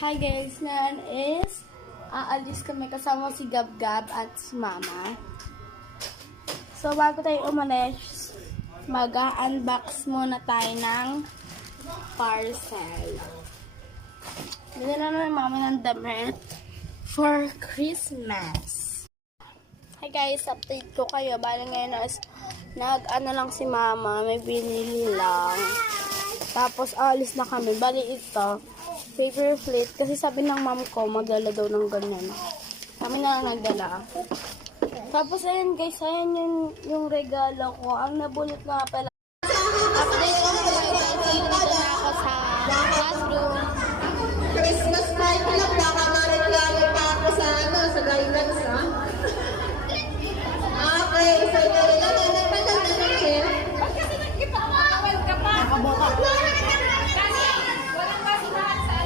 Hi guys, ngayon is aalis kami kasama si Gab-Gab at si Mama. So bago tayo umalis, mag-unbox muna tayo ng parcel. Dinala na ng Mama ng damit for Christmas. Hi guys, update ko kayo. Bali ngayon is nag-ano lang si Mama, may binili lang. Tapos alis na kami. Bali ito, paper plate. Kasi sabi ng mom ko, magdala daw ng ganyan. Kami na lang nagdala. Tapos ayan guys, ayan yung regalo ko. Ang nabulot nga pala